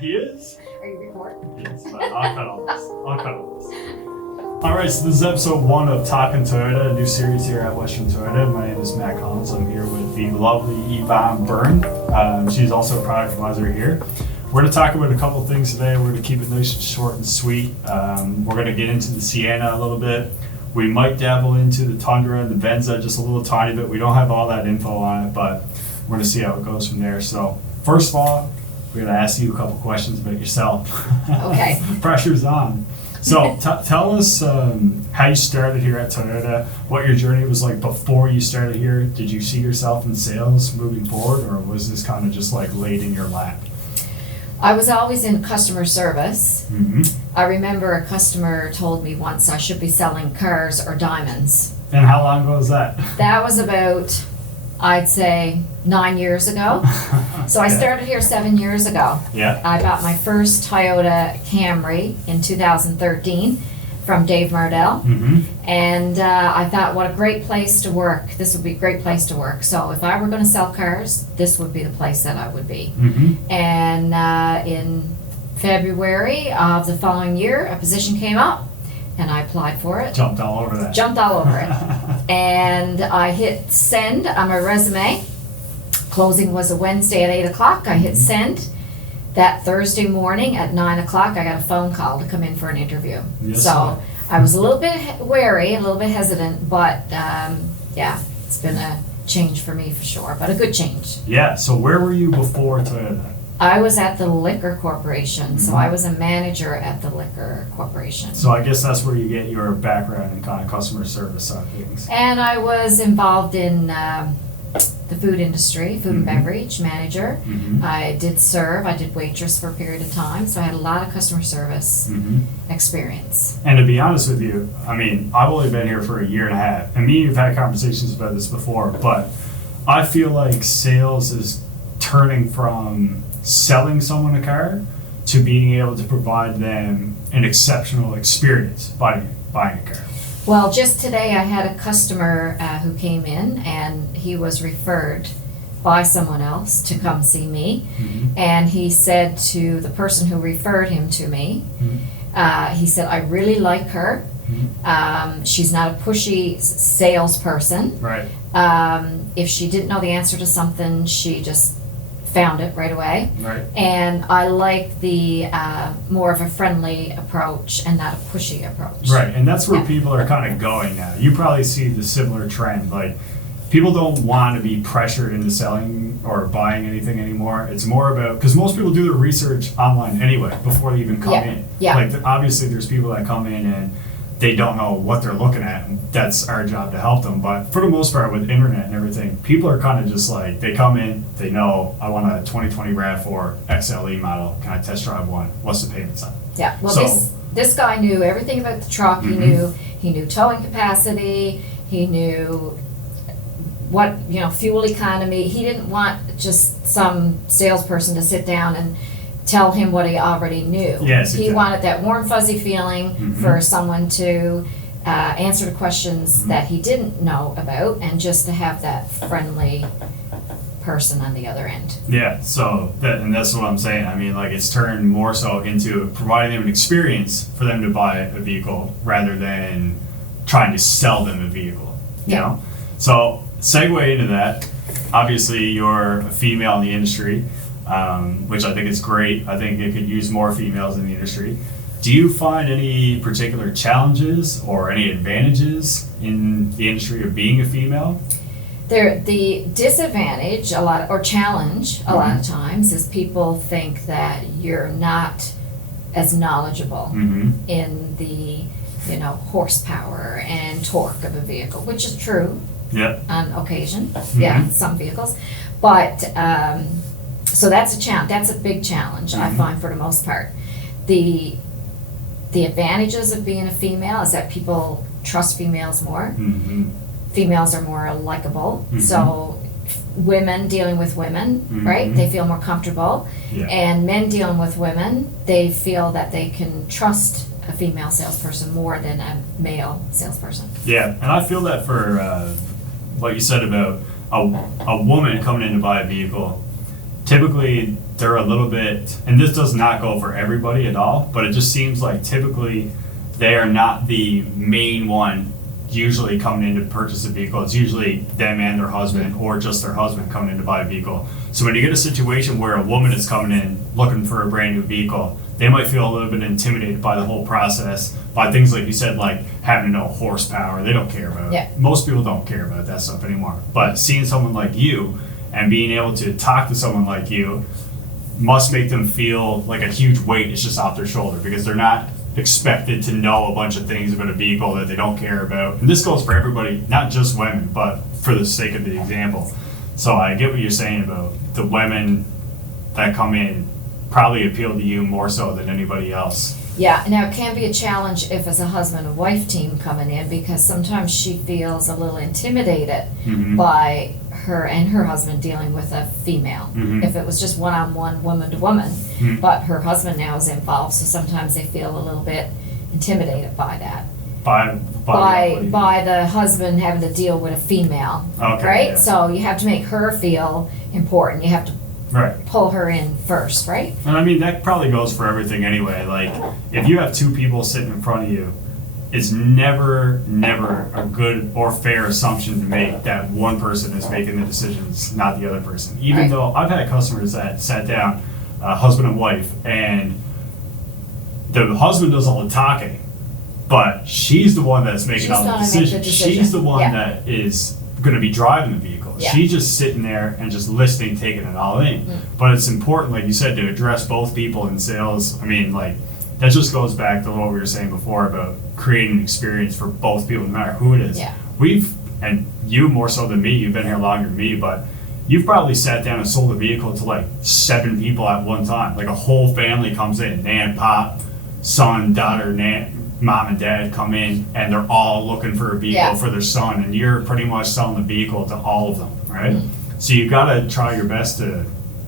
He is? Are you recording? Yes, but I'll cut all this. All right, so this is episode 1 of Talkin Toyota, a new series here at Western Toyota. My name is Matt Collins. I'm here with the lovely Yvonne Byrne. She's also a product advisor here. We're going to talk about a couple of things today. We're going to keep it nice and short and sweet. We're going to get into the Sienna a little bit. We might dabble into the Tundra and the Venza just a little tiny bit. We don't have all that info on it, but we're going to see how it goes from there. So first of all, we're going to ask you a couple questions about yourself. Okay. Pressure's on. So tell us how you started here at Toyota, what your journey was like before you started here. Did you see yourself in sales moving forward, or was this kind of just like laid in your lap? I was always in customer service. Mm-hmm. I remember a customer told me once I should be selling cars or diamonds. And how long ago was that? That was about, I'd say, 9 years ago. So I started here 7 years ago. Yeah. I bought my first Toyota Camry in 2013 from Dave Mardell. Mm-hmm. And I thought, what a great place to work. This would be a great place to work. So if I were going to sell cars, this would be the place that I would be. Mm-hmm. And in February of the following year, a position came up, and I applied for it. Jumped all over that. Jumped all over it. And I hit send on my resume. Closing was a Wednesday at 8 o'clock. I hit send. That Thursday morning at 9 o'clock, I got a phone call to come in for an interview. Yes, So sir. I was a little bit wary, a little bit hesitant, but yeah, it's been a change for me for sure, but a good change. Yeah, so where were you before Toyota? I was at the Liquor Corporation, so Mhm. I was a manager at the Liquor Corporation. So I guess that's where you get your background in kind of customer service side of things. And I was involved in the food industry, food and Mhm. beverage manager. Mm-hmm. I did waitress for a period of time, so I had a lot of customer service Mm-hmm. experience. And to be honest with you, I mean, I've only been here for a year and a half, and me and you've had conversations about this before, but I feel like sales is turning from selling someone a car to being able to provide them an exceptional experience buying a car. Well, just today I had a customer who came in and he was referred by someone else to come see me. Mm-hmm. And he said to the person who referred him to me, he said, I really like her. She's not a pushy salesperson. Right. If she didn't know the answer to something, she just found it right away. Right. And I like the more of a friendly approach and not a pushy approach. Right, and that's where Yeah. people are kind of going now. You probably see the similar trend. Like, people don't want to be pressured into selling or buying anything anymore. It's more about, because most people do their research online anyway before they even come Yeah, in. yeah. Like, obviously, there's people that come in and they don't know what they're looking at, and that's our job to help them. But for the most part, with internet and everything, people are kind of just like, they come in, they know, I want a 2020 RAV4 XLE model. Can I test drive one? What's the payments on? Yeah, well, So- this guy knew everything about the truck. Mhm. He knew towing capacity. He knew what, fuel economy. He didn't want just some salesperson to sit down and tell him what he already knew. Yes, He exactly. wanted that warm fuzzy feeling Mhm. for someone to answer the questions Mhm. that he didn't know about, and just to have that friendly person on the other end. Yeah, so that's what I'm saying. I mean, like, it's turned more so into providing them an experience for them to buy a vehicle rather than trying to sell them a vehicle. You Yeah. know? So segue into that. Obviously, you're a female in the industry, which I think is great. I think it could use more females in the industry. Do you find any particular challenges or any advantages in the industry of being a female? The disadvantage challenge a lot of times is people think that you're not as knowledgeable Mm-hmm. in the horsepower and torque of a vehicle, which is true Yep. on occasion. Yeah, some vehicles, but so that's a challenge. That's a big challenge I Mhm. find for the most part. The advantages of being a female is that people trust females more. Mm-hmm. Females are more likable, Mhm. so women dealing with women, right? Mhm. They feel more comfortable. Yeah. And men dealing with women, they feel that they can trust a female salesperson more than a male salesperson. Yeah, and I feel that for what you said about a woman coming in to buy a vehicle, typically they're a little bit, and this does not go for everybody at all, but it just seems like typically they are not the main one usually coming in to purchase a vehicle. It's usually them and their husband, or just their husband coming in to buy a vehicle. So when you get a situation where a woman is coming in looking for a brand new vehicle, they might feel a little bit intimidated by the whole process, by things like you said, like having to know horsepower. They don't care about it. Most people don't care about that stuff anymore. But seeing someone like you and being able to talk to someone like you must make them feel like a huge weight is just off their shoulder, because they're not expected to know a bunch of things about a vehicle that they don't care about. And this goes for everybody, not just women, but for the sake of the example. So I get what you're saying about the women that come in probably appeal to you more so than anybody else. Yeah, now it can be a challenge if it's a husband and wife team coming in, because sometimes she feels a little intimidated by her and her husband dealing with a female. If it was just one-on-one, woman to woman, but her husband now is involved, so sometimes they feel a little bit intimidated by that. By the husband having to deal with a female, right? Yeah. So you have to make her feel important. You have to pull her in first, right? And I mean, that probably goes for everything anyway. Like, if you have two people sitting in front of you, it's never a good or fair assumption to make that one person is making the decisions, not the other person. Even though I've had customers that sat down, husband and wife, and the husband does all the talking, but she's the one that's making all the decisions. She's the one that is going to be driving the vehicle. She's just sitting there and just listening, taking it all in. But it's important, like you said, to address both people in sales. I mean, like, that just goes back to what we were saying before about creating an experience for both people, no matter who it is. And you more so than me, you've been here longer than me, but you've probably sat down and sold a vehicle to like 7 people at one time. Like, a whole family comes in, nan, pop, son, daughter, mom and dad come in, and they're all looking for a vehicle for their son, and you're pretty much selling the vehicle to all of them, right? So you gotta try your best to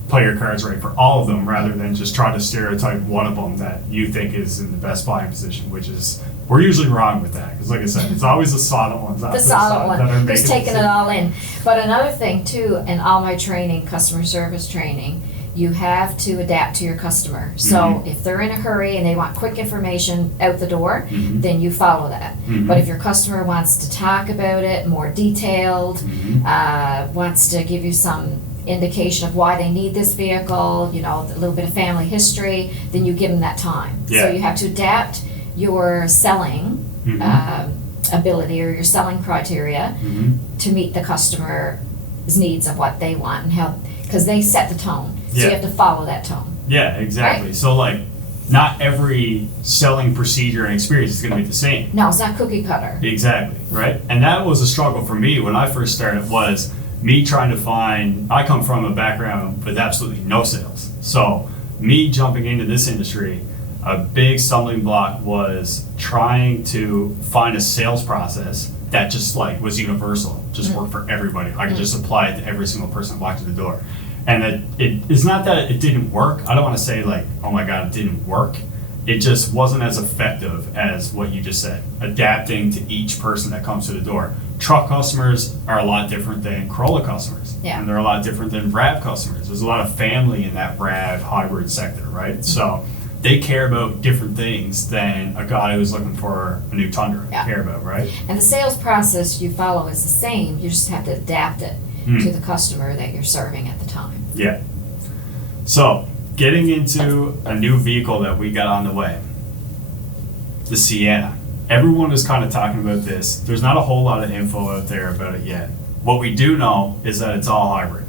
play your cards right for all of them, rather than just try to stereotype one of them that you think is in the best buying position, which is, we're usually wrong with that, because like I said, it's always the solid ones out there. The solid one, who's taking it all in. But another thing too, in all my training, customer service training, you have to adapt to your customer. So if they're in a hurry and they want quick information out the door, then you follow that. But if your customer wants to talk about it more detailed, wants to give you some indication of why they need this vehicle, you know, a little bit of family history, then you give them that time. So you have to adapt your selling ability or your selling criteria to meet the customer's needs of what they want and how, because they set the tone. So you have to follow that tone. Yeah, exactly. Right? So like, not every selling procedure and experience is going to be the same. No, it's not cookie cutter. Exactly, right? And that was a struggle for me when I first started, was me trying to find, I come from a background with absolutely no sales. So me jumping into this industry, a big stumbling block was trying to find a sales process that just like was universal, just worked for everybody. I could just apply it to every single person that walked through the door. And it's not that it didn't work. I don't want to say like, oh my God, it didn't work. It just wasn't as effective as what you just said, adapting to each person that comes to the door. Truck customers are a lot different than Corolla customers. And they're a lot different than RAV customers. There's a lot of family in that RAV hybrid sector, right? So they care about different things than a guy who's looking for a new Tundra care about, right? And the sales process you follow is the same. You just have to adapt it to the customer that you're serving at the time. Yeah. So, getting into a new vehicle that we got on the way, the Sienna. Everyone is kind of talking about this. There's not a whole lot of info out there about it yet. What we do know is that it's all hybrid.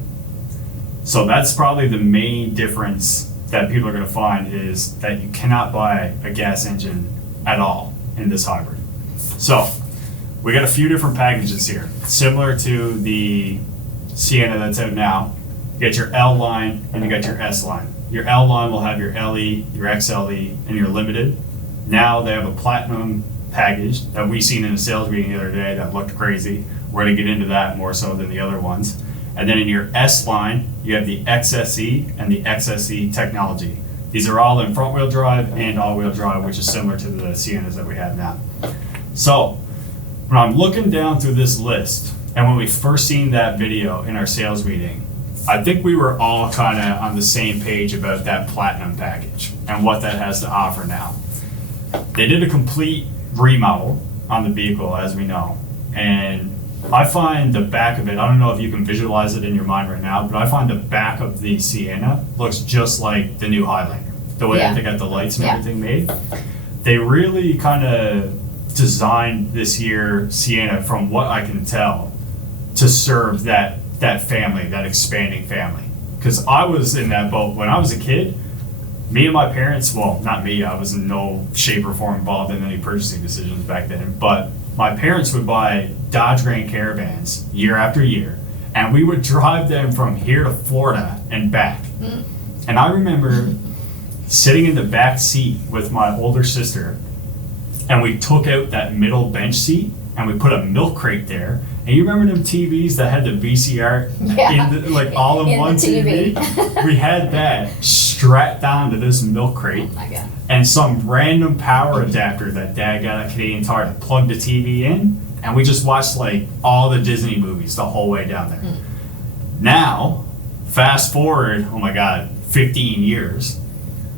So that's probably the main difference that people are going to find, is that you cannot buy a gas engine at all in this hybrid. So, we got a few different packages here, similar to the Sienna that's out now. You got your L line and you got your S line. Your L line will have your LE, your XLE, and your Limited. Now they have a Platinum package that we seen in a sales meeting the other day that looked crazy. We're going to get into that more so than the other ones. And then in your S line, you have the XSE and the XSE technology. These are all in front wheel drive and all wheel drive, which is similar to the Siennas that we have now. So when I'm looking down through this list, and when we first seen that video in our sales meeting, I think we were all kind of on the same page about that Platinum package and what that has to offer now. They did a complete remodel on the vehicle, as we know, and I find the back of it, I don't know if you can visualize it in your mind right now, but I find the back of the Sienna looks just like the new Highlander, the way that they got the lights and everything made. They really kind of designed this year Sienna, from what I can tell, to serve that family, that expanding family. Because I was in that boat when I was a kid. Me and my parents, well, not me, I was in no shape or form involved in any purchasing decisions back then, but my parents would buy Dodge Grand Caravans year after year, and we would drive them from here to Florida and back. And I remember sitting in the back seat with my older sister, and we took out that middle bench seat and we put a milk crate there. And you remember them TVs that had the VCR all in one TV? We had that strapped down to this milk crate. Oh my God. And some random power adapter that Dad got at Canadian Tire to plug the TV in. And we just watched like all the Disney movies the whole way down there. Now, fast forward, oh my God, 15 years,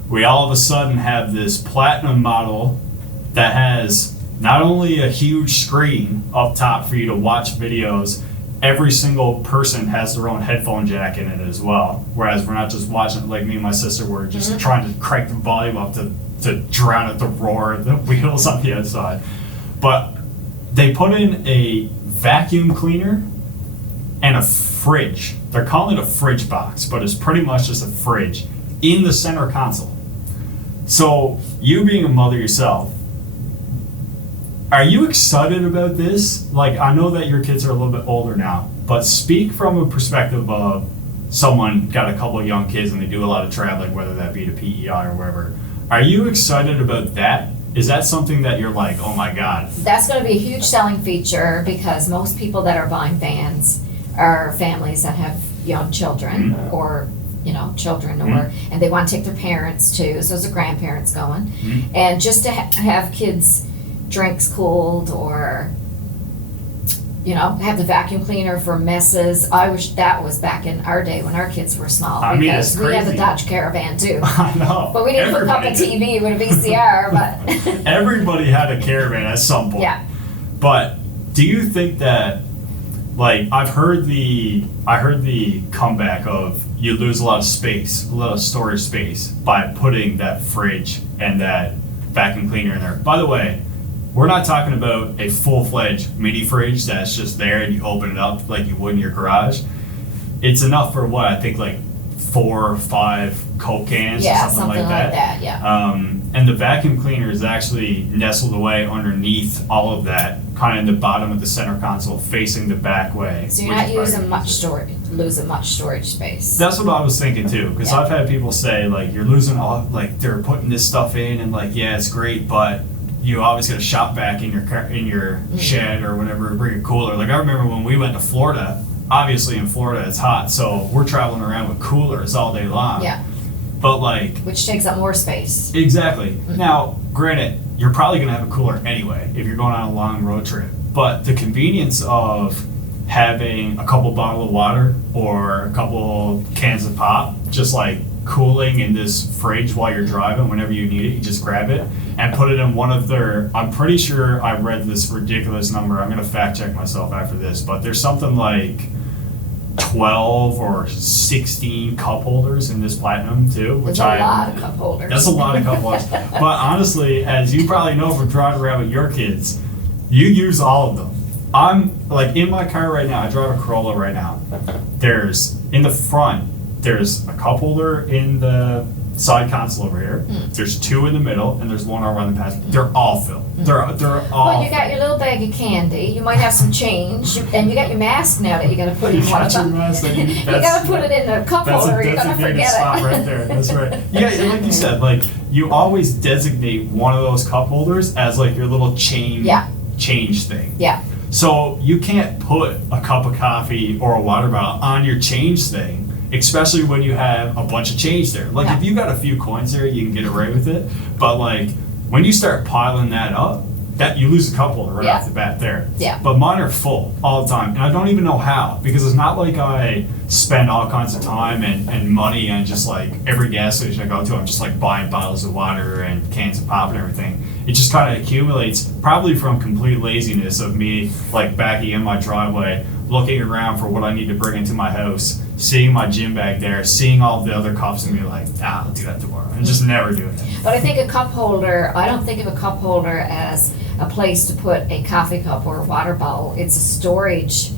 we all of a sudden have this Platinum model that has not only a huge screen up top for you to watch videos, every single person has their own headphone jack in it as well. Whereas we're not just watching it like me and my sister were just trying to crank the volume up to drown out the roar of the wheels on the outside. But they put in a vacuum cleaner and a fridge. They're calling it a fridge box, but it's pretty much just a fridge in the center console. So you being a mother yourself, are you excited about this? Like, I know that your kids are a little bit older now, but speak from a perspective of someone got a couple of young kids and they do a lot of traveling, whether that be to PEI or wherever. Are you excited about that? Is that something that you're like, oh my God? That's going to be a huge selling feature because most people that are buying vans are families that have young children or children, or and they want to take their parents too, so there's grandparents going, and just to have kids drinks cooled, or have the vacuum cleaner for messes. I wish that was back in our day when our kids were small, because we had the Dodge Caravan too. I know. But we didn't hook up a TV with a VCR, but everybody had a Caravan at some point. Yeah. But do you think that, like, I heard the comeback of you lose a lot of space, a lot of storage space by putting that fridge and that vacuum cleaner in there. By the way, we're not talking about a full-fledged mini fridge that's just there and you open it up like you would in your garage. It's enough for what, I think like 4 or 5 Coke cans or something like that. And the vacuum cleaner is actually nestled away underneath all of that, kind of in the bottom of the center console, facing the back way. So you're not losing much storage space. That's what I was thinking too, because I've had people say like you're losing all, like they're putting this stuff in and like it's great, but you always got to shop back in your shed or whatever, bring a cooler. Like I remember when we went to Florida. Obviously in Florida it's hot, so we're traveling around with coolers all day long. Yeah. But like, which takes up more space. Exactly. Now, granted, you're probably gonna have a cooler anyway if you're going on a long road trip. But the convenience of having a couple bottles of water or a couple cans of pop, just like cooling in this fridge while you're driving, whenever you need it, you just grab it and put it in one of their, I'm pretty sure I read this ridiculous number, I'm gonna fact check myself after this, but there's something like 12 or 16 cup holders in this Platinum too, which That's a lot of cup holders. That's a lot of cup holders. But honestly, as you probably know from driving around with your kids, you use all of them. I'm like in my car right now, I drive a Corolla right now. There's in the front, there's a cup holder in the side console over here. There's 2 in the middle, and there's one around the passenger. They're all filled. They're all. Well, you got your little bag of candy. You might have some change, and you got your mask now that you got to put in one of them. You got to put it in the cup holder. You're gonna forget spot it. right there. That's right. Yeah, like you said, like you always designate one of those cup holders as like your little change thing. Yeah. So you can't put a cup of coffee or a water bottle on your change thing. Especially when you have a bunch of change there. Like if you got a few coins there, you can get away with it. But like when you start piling that up, that you lose a cup holder right Yeah. off the bat there. Yeah. But mine are full all the time, and I don't even know how, because it's not like I spend all kinds of time and money on just like every gas station I go to, I'm just like buying bottles of water and cans of pop and everything. It just kind of accumulates, probably from complete laziness of me like backing in my driveway, looking around for what I need to bring into my house, seeing my gym bag there, seeing all the other cups and be like, I'll do that tomorrow, and just never doing it. But I think a cup holder, I don't think of a cup holder as a place to put a coffee cup or a water bottle. It's a storage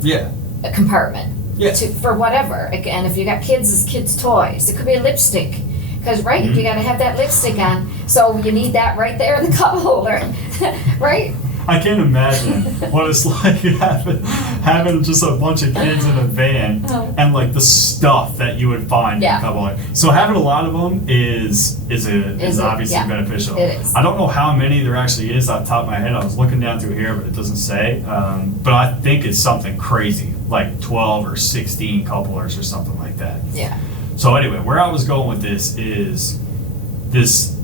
Yeah. compartment Yeah. for whatever. And if you got kids, it's kids' toys. It could be a lipstick. Because, right, you got to have that lipstick on. So you need that right there in the cup holder, right? I can't imagine what it's like having just a bunch of kids in a van and like the stuff that you would find in a cup holder. So having a lot of them is obviously beneficial. It is. I don't know how many there actually is off the top of my head. I was looking down through here, but it doesn't say. But I think it's something crazy, like 12 or 16 cup holders or something like that. Yeah. So anyway, where I was going with this is this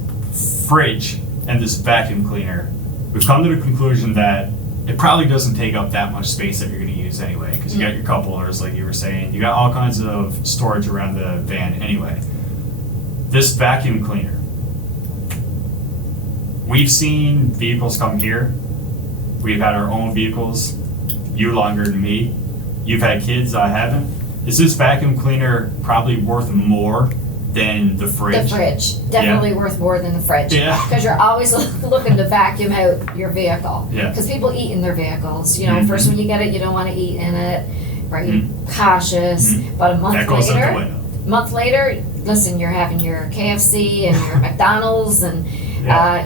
fridge and this vacuum cleaner. We've come to the conclusion that it probably doesn't take up that much space that you're going to use anyway, because you got your cup holders, like you were saying. You got all kinds of storage around the van anyway. This vacuum cleaner, we've seen vehicles come here. We've had our own vehicles. You longer than me. You've had kids, I haven't. Is this vacuum cleaner probably worth more than the fridge? The fridge, definitely worth more than the fridge. Yeah. Because you're always looking to vacuum out your vehicle. Yeah. Because people eat in their vehicles. You know, first when you get it, you don't want to eat in it. Right? You're cautious. But a That goes out the window. month later, listen, you're having your KFC and your McDonald's and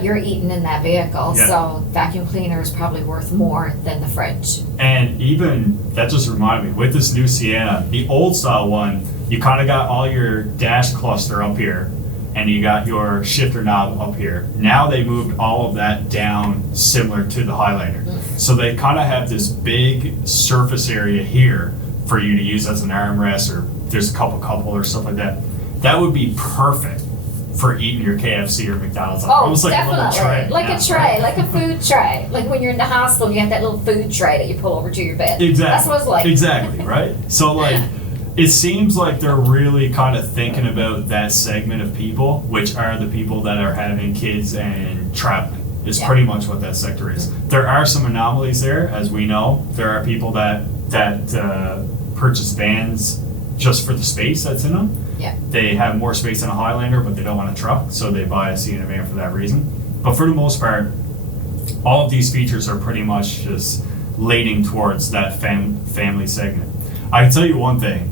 you're eating in that vehicle. Yeah. So vacuum cleaner is probably worth more than the fridge. And even, that just reminded me, with this new Sienna, the old style one, you kind of got all your dash cluster up here, and you got your shifter knob up here. Now they moved all of that down similar to the Highlander. So they kind of have this big surface area here for you to use as an armrest, or there's a couple cup holders, stuff like that. That would be perfect for eating your KFC or McDonald's. Almost like definitely. a little tray. Like a tray, like a food tray. Like when you're in the hospital, you have that little food tray that you pull over to your bed. Exactly. That's what it's like. Exactly, right? So like, it seems like they're really kind of thinking about that segment of people, which are the people that are having kids and traveling. Is pretty much what that sector is. There are some anomalies there, as we know. There are people that purchase vans just for the space that's in them. Yeah. They have more space than a Highlander, but they don't want a truck, so they buy a Sienna van for that reason. But for the most part, all of these features are pretty much just leaning towards that family segment. I can tell you one thing.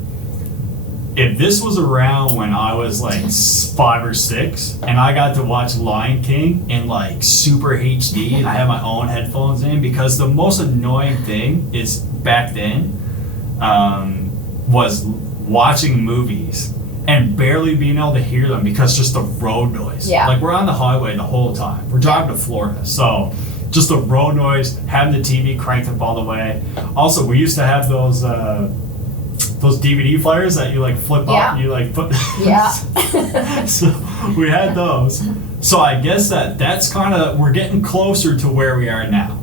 If this was around when I was like 5 or 6 and I got to watch Lion King in like super HD and I had my own headphones in, because the most annoying thing is back then was watching movies and barely being able to hear them because just the road noise. Yeah. Like we're on the highway the whole time. We're driving to Florida, so just the road noise, having the TV cranked up all the way. Also, we used to have those DVD players that you like flip up and you like put. Yeah. So we had those. So I guess that's kind of, we're getting closer to where we are now.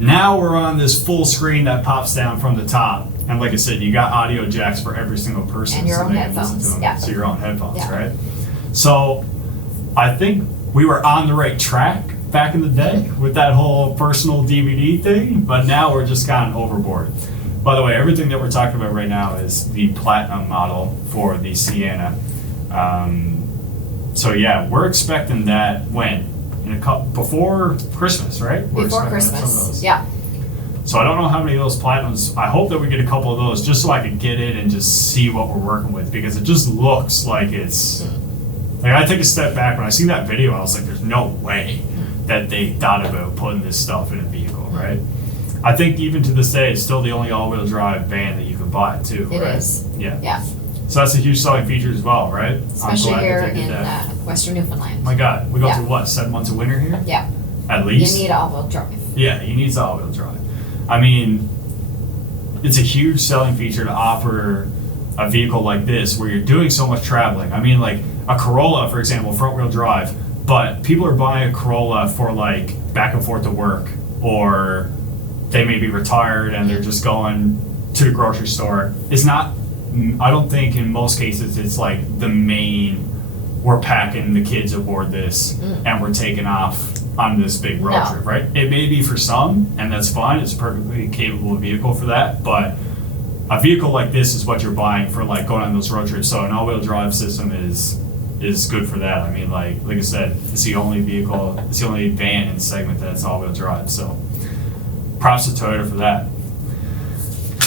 Now we're on this full screen that pops down from the top. And like I said, you got audio jacks for every single person. And your so own they can listen headphones, to them. yeah. So your own headphones, Yeah. right? So I think we were on the right track back in the day with that whole personal DVD thing, but now we're just kind of overboard. By the way, everything that we're talking about right now is the platinum model for the Sienna. So yeah, we're expecting that when? Before Christmas, right? Before Christmas, yeah. So I don't know how many of those platinums. I hope that we get a couple of those just so I can get in and just see what we're working with, because it just looks like it's. Like, I take a step back when I see that video. I was like, "There's no way that they thought about putting this stuff in a vehicle, right?" I think even to this day, it's still the only all-wheel drive van that you can buy too. It right? is. Yeah. Yeah. So that's a huge selling feature as well, right? Especially I'm glad here that they did in that. Western Newfoundland. My God, we go Yeah. through what, 7 months of winter here? Yeah. At You least. need all-wheel drive. Yeah, you need all-wheel drive. I mean, it's a huge selling feature to offer a vehicle like this where you're doing so much traveling. I mean, like a Corolla, for example, front-wheel drive, But people are buying a Corolla for like back and forth to work, or they may be retired and they're just going to the grocery store. It's not, I don't think in most cases it's like the main, we're packing the kids aboard this and we're taking off on this big road trip, right? It may be for some, and that's fine. It's a perfectly capable vehicle for that, but a vehicle like this is what you're buying for like going on those road trips. So an all-wheel drive system is good for that. I mean, like I said, it's the only vehicle, it's the only van in the segment that's all-wheel drive. So props to Toyota for that.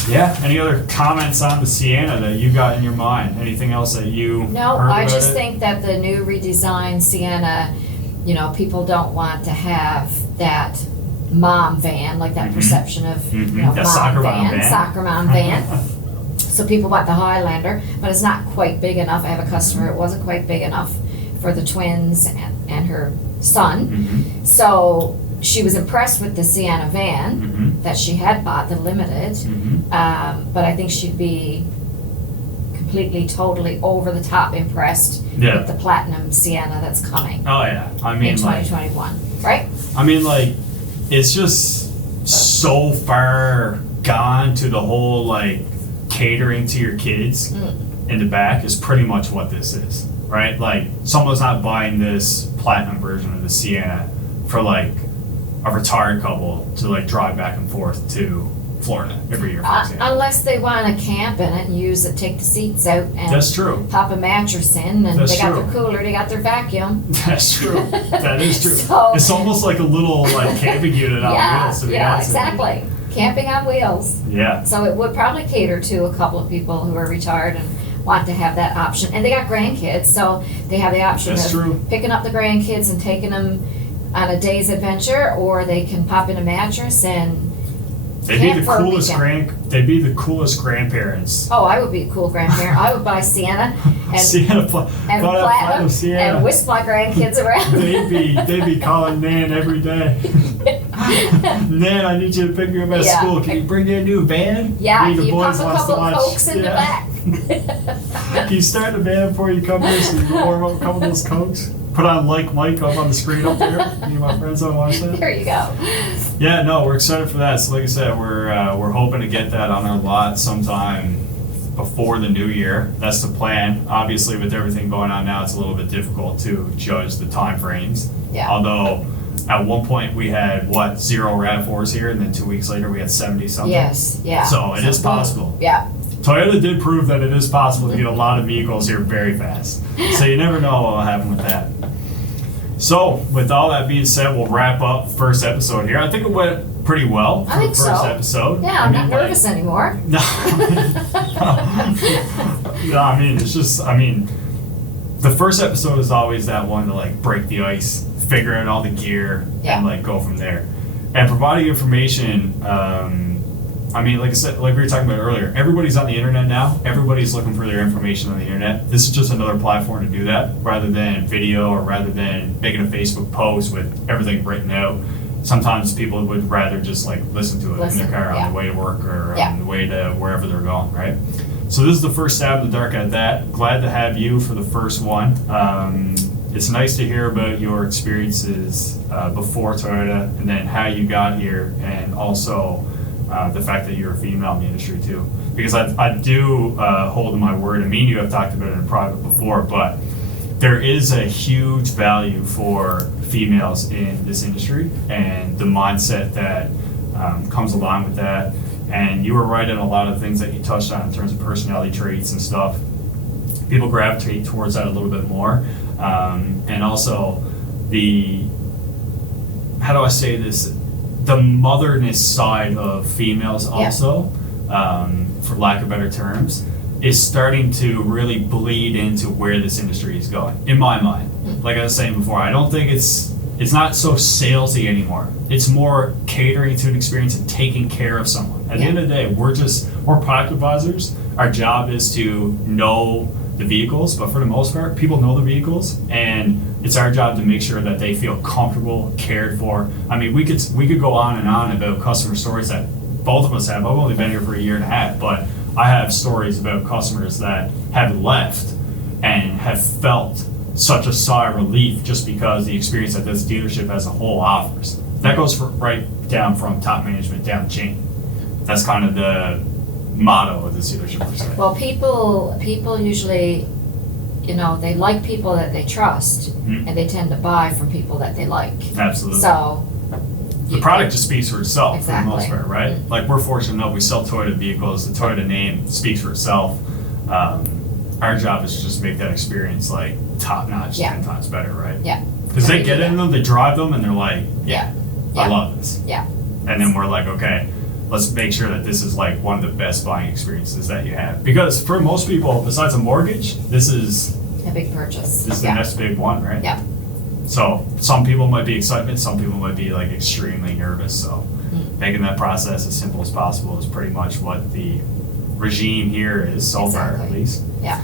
Yeah, any other comments on the Sienna that you got in your mind? Anything else that you No, heard I about just it? think that the new redesigned Sienna, you know, people don't want to have that mom van, like that perception of, you know, That mom soccer mom van. So people want the Highlander, but it's not quite big enough. I have a customer, it wasn't quite big enough for the twins and her son. So she was impressed with the Sienna van that she had bought, the limited, but I think she'd be completely, totally over the top impressed with the Platinum Sienna that's coming Oh yeah, I mean, in 2021, right? I mean, like, it's just so far gone to the whole like catering to your kids in the back is pretty much what this is, right? Like, someone's not buying this Platinum version of the Sienna for like a retired couple to like drive back and forth to Florida every year, for example. Unless they want to camp in it and use it, take the seats out and That's true. pop a mattress in, and That's they got true. their cooler, they got their vacuum. That's true. That is true. So- It's almost like a little like camping unit on wheels, to be honest with you. exactly. Camping on wheels. Yeah. So it would probably cater to a couple of people who are retired and want to have that option. And they got grandkids, so they have the option That's of true. picking up the grandkids and taking them on a day's adventure, or they can pop in a mattress and They'd be camp the for a coolest weekend. they'd be the coolest grandparents. Oh, I would be a cool grandparent. I would buy Sienna and Sienna, Platinum and whisk my grandkids around. they'd be calling Nan every day. Nan, I need you to pick me up at Yeah. school. Can you bring me a new van? Yeah, Me, the you boys pop a wants to couple of watch. Cokes in the back. Can you start the van before you come here so you can warm up a couple of those Cokes? Put on Like Mike up on the screen up there. Me and my friends want to watch that. There you go. Yeah, no, we're excited for that. So like I said, we're hoping to get that on our lot sometime before the new year. That's the plan. Obviously, with everything going on now, it's a little bit difficult to judge the time frames. Yeah. Although, at one point we had 0 RAV4s here, and then 2 weeks later we had 70 something. Yes, yeah. So it is possible. Yeah. Toyota did prove that it is possible to get a lot of vehicles here very fast. So you never know what will happen with that. So, with all that being said, we'll wrap up first episode here. I think it went pretty well for I think the first so. episode. Yeah, I'm not nervous anymore. No. No, I mean, it's just, the first episode is always that one to like break the ice, figure out all the gear, Yeah. and like go from there. And providing information, like I said, like we were talking about earlier, everybody's on the internet now. Everybody's looking for their information on the internet. This is just another platform to do that, rather than video or rather than making a Facebook post with everything written out. Sometimes people would rather just like listen to it in their car on the way to work or on the way to wherever they're going, right? So this is the first stab in the dark at that. Glad to have you for the first one. It's nice to hear about your experiences before Toyota, and then how you got here, and also the fact that you're a female in the industry too. Because I do hold to my word, and me and you have talked about it in private before, but there is a huge value for females in this industry, and the mindset that comes along with that. And you were right in a lot of things that you touched on in terms of personality traits and stuff. People gravitate towards that a little bit more. And also how do I say this? The motherness side of females also, for lack of better terms, is starting to really bleed into where this industry is going, in my mind. Like I was saying before, I don't think it's not so salesy anymore. It's more catering to an experience and taking care of someone. At the end of the day, we're product advisors. Our job is to know the vehicles, but for the most part, people know the vehicles, and it's our job to make sure that they feel comfortable, cared for. I mean, we could go on and on about customer stories that both of us have. I've only been here for a year and a half, but I have stories about customers that have left and have felt such a sigh of relief just because the experience that this dealership as a whole offers. That goes right down from top management down the chain. That's kind of the motto of this dealership per se. Well, people usually, they like people that they trust, Mhm. and they tend to buy from people that they like. Absolutely. So. The product just speaks for itself for the most Exactly. part, right? Mhm. Like we're fortunate enough, we sell Toyota vehicles. The Toyota name speaks for itself. Our job is to just make that experience like top notch, Yeah. 10 times better, right? Yeah. Because they get in them, they drive them, and they're like, Yeah. I Yeah. love this. Yeah. And then we're like, okay, let's make sure that this is like one of the best buying experiences that you have. Because for most people, besides a mortgage, this is A big purchase. the Yeah. next big one, right? Yeah. So some people might be excited, some people might be like extremely nervous. So Mm. making that process as simple as possible is pretty much what the regime here is so far, at Exactly. least. Yeah.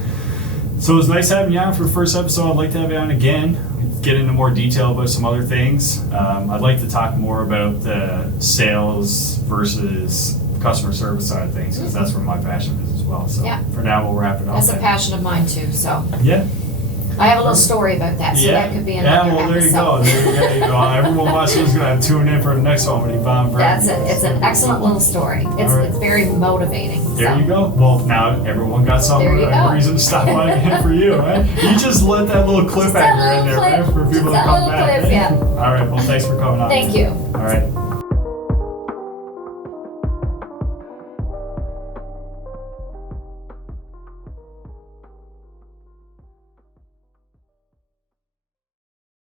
So it was nice having you on for the first episode. I'd like to have you on again, get into more detail about some other things. I'd like to talk more about the sales versus customer service side of things, because that's where my passion is as well. So Yeah. for now, we'll wrap it up. That's a then. passion of mine too, so. Yeah. I have a little story about that, so that could be another Yeah, well, there you go. episode. There you go. Everyone watching is going to tune in for the next one with Yvonne Byrne. That's it. It's an excellent little story. It's All right. it's very motivating. There so. you go. Well, now everyone got some There you go. reason to stop by again for you, right? You just let that little cliffhanger in there, little right? clip. For people Just to that come little back. clip, yeah. All right. Well, thanks for coming on. Thank you. All right.